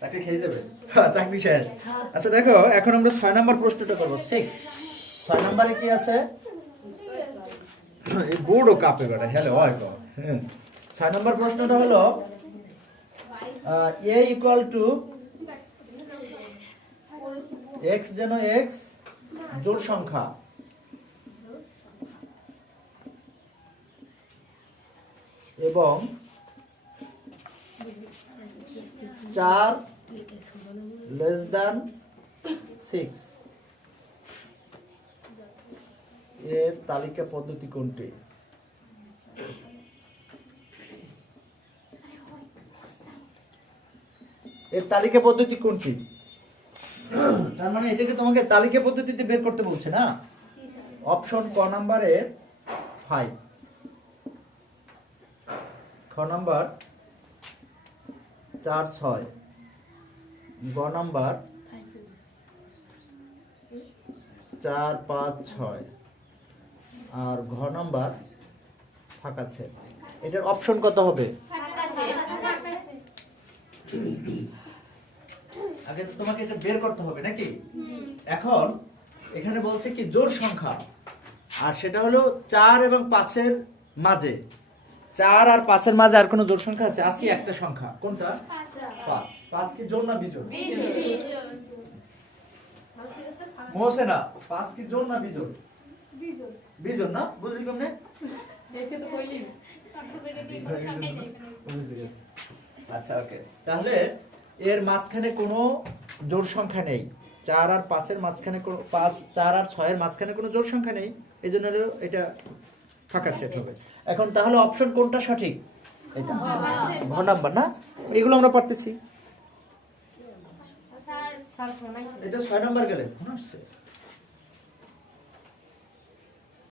চাকরি খেয়ে দেবে? চাকরি শেষ। আচ্ছা দেখো, এখন আমরা 6 নম্বর প্রশ্নটা করবো। 6 নম্বরে কি আছে? এই বোর্ডও কাপে বেটা। হ্যালো হয় গো। 6 নম্বর প্রশ্নটা হলো a ইকুয়াল টু x যেন x জোড় সংখ্যা এবং 4 less than 6 এর তালিকা পদ্ধতি কোনটি? এর তালিকা পদ্ধতি কোনটি? তার মানে এটাকে তোমাকে তালিকা পদ্ধতিতে বের করতে বলছে না? অপশন ক নাম্বারে 5, খ নাম্বার 4 6, গ নাম্বার 4 5 6 আর ঘ নাম্বার ফাঁকা আছে। এটার অপশন কত হবে? আগে তো তোমাকে এটা বের করতে হবে নাকি? এখন এখানে বলছে কি জোড় সংখ্যা, আর সেটা হলো 4 এবং 5 এর মাঝে। 4 আর 5 এর মাঝে আর কোনো জোড় সংখ্যা আছে? আছে একটা সংখ্যা। কোনটা? 5। 5 কি জোড় না বিজোড়? মোহসেনা, 5 কি জোড় না বিজোড়? বিজোড়। বিজোড় না? বুঝলি কেমনে? দেখে তো কইলি। আচ্ছা ওকে, তাহলে এর মাঝখানে কোনো জোড় সংখ্যা নেই। 4 আর 5 এর মাঝখানে কোনো 4 আর 6 এর মাঝখানে কোনো জোড় সংখ্যা নেই, এজন্য এটা ফাঁকা সেট হবে। এখন তাহলে অপশন কোনটা সঠিক? এটা ঘ নাম্বার না? এগুলো আমরা পারতেছি। এটা 6 নাম্বার গেলে ফোন আসছে।